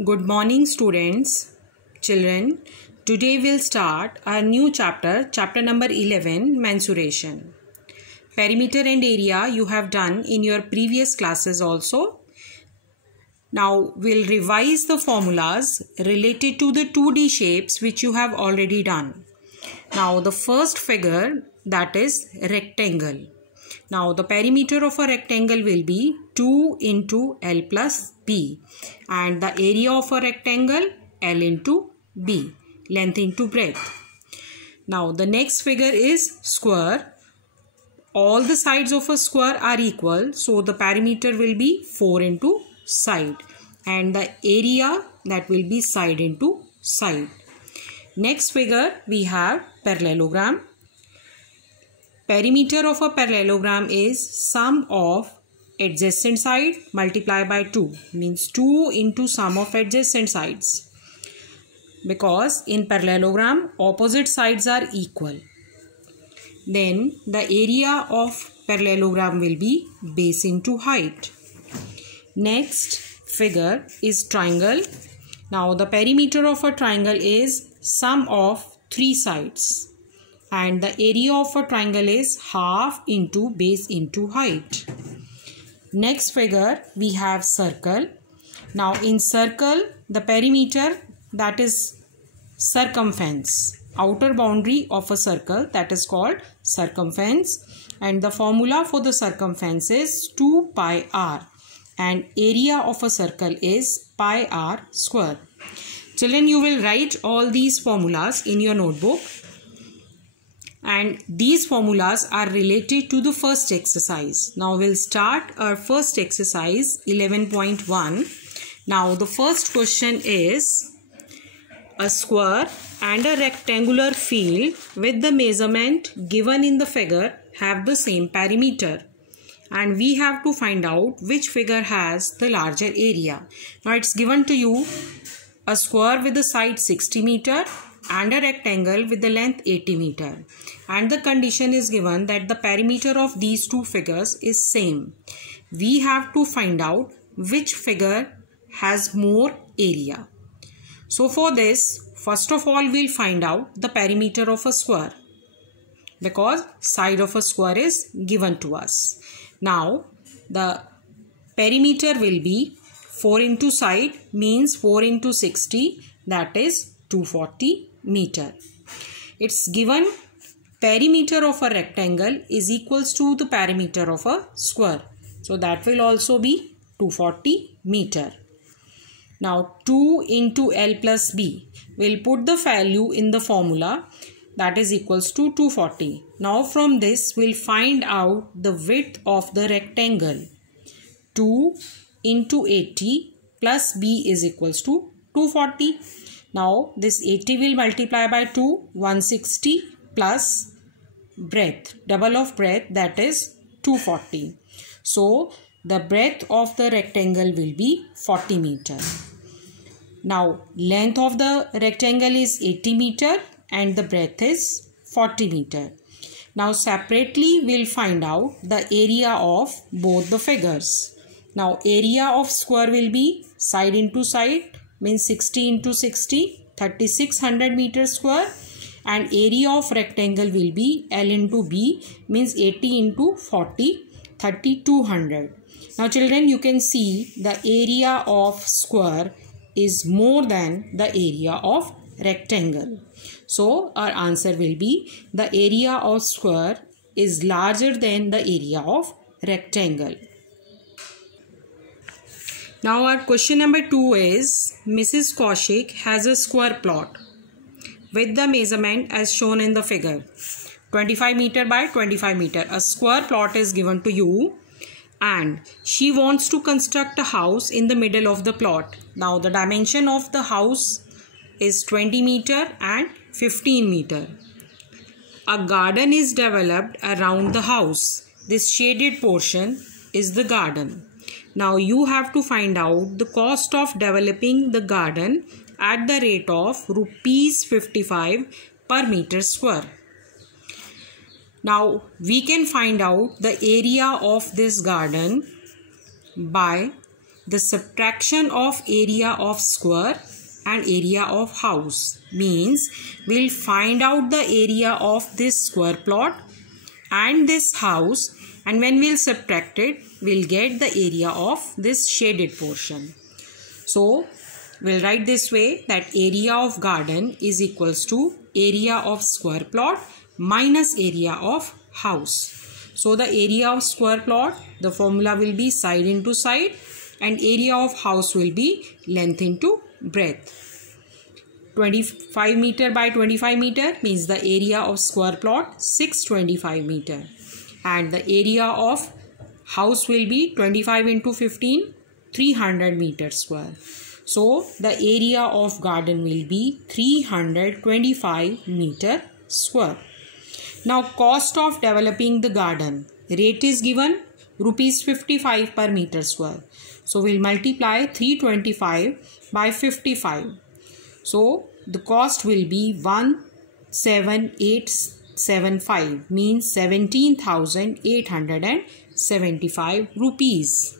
Good morning students, children. Today we'll start our new chapter number 11, mensuration. Perimeter and area you have done in your previous classes also. Now we'll revise the formulas related to the 2D shapes which you have already done. Now the first figure, that is rectangle. Now the perimeter of a rectangle will be 2 into L plus B, and the area of a rectangle L into B, length into breadth. Now the next figure is square. All the sides of a square are equal, so the perimeter will be 4 into side, and the area, that will be side into side. Next figure we have parallelogram. Perimeter of a parallelogram is sum of adjacent side multiplied by 2, means 2 into sum of adjacent sides, because in parallelogram opposite sides are equal. Then the area of parallelogram will be base into height. Next figure is triangle. Now the perimeter of a triangle is sum of 3 sides, and the area of a triangle is half into base into height. Next figure we have circle. Now in circle, the perimeter, that is circumference, outer boundary of a circle, that is called circumference, and the formula for the circumference is 2 pi r, and area of a circle is pi r square. Children, you will write all these formulas in your notebook, and these formulas are related to the first exercise. Now we'll start our first exercise 11.1. Now the first question is, a square and a rectangular field with the measurement given in the figure have the same perimeter, and we have to find out which figure has the larger area. Now it's given to you a square with the side 60 meter and a rectangle with the length 80 meter, and the condition is given that the perimeter of these two figures is same. We have to find out which figure has more area. So for this, first of all we'll find out the perimeter of a square, because side of a square is given to us. Now the perimeter will be 4 into side, means 4 into 60, that is 240 meter. It's given perimeter of a rectangle is equals to the perimeter of a square, so that will also be 240 meter. Now 2 into L plus B, we'll put the value in the formula, that is equals to 240. Now from this we'll find out the width of the rectangle. 2 into 80 plus B is equals to 240. Now this 80 will multiply by 2, 160 plus breadth, double of breadth, that is 240. So the breadth of the rectangle will be 40 meter. Now length of the rectangle is 80 meter and the breadth is 40 meter. Now separately we'll find out the area of both the figures. Now area of square will be side into side, means 60 into 60, 3600 meter square, and area of rectangle will be L into B, means 80 into 40, 3200. Now children, you can see the area of square is more than the area of rectangle. So our answer will be the area of square is larger than the area of rectangle. Now our question number 2 is, Mrs. Kaushik has a square plot with the measurement as shown in the figure, 25 meter by 25 meter. A square plot is given to you and she wants to construct a house in the middle of the plot. Now the dimension of the house is 20 meter and 15 meter. A garden is developed around the house. This shaded portion is the garden. Now you have to find out the cost of developing the garden at the rate of rupees 55 per meter square. Now we can find out the area of this garden by the subtraction of area of square and area of house means we'll find out the area of this square plot and this house, and when we'll subtract it, we'll get the area of this shaded portion. So we'll write this way, that area of garden is equals to area of square plot minus area of house. So the area of square plot, the formula will be side into side, and area of house will be length into breadth. 25 meter by 25 meter means the area of square plot 625 meter, and the area of house will be 25 into 15, 300 meter square. So the area of garden will be 325 meter square. Now cost of developing the garden, rate is given ₹55 per meter square. So we'll multiply 325 by 55. So the cost will be 17875, means 17,875 rupees.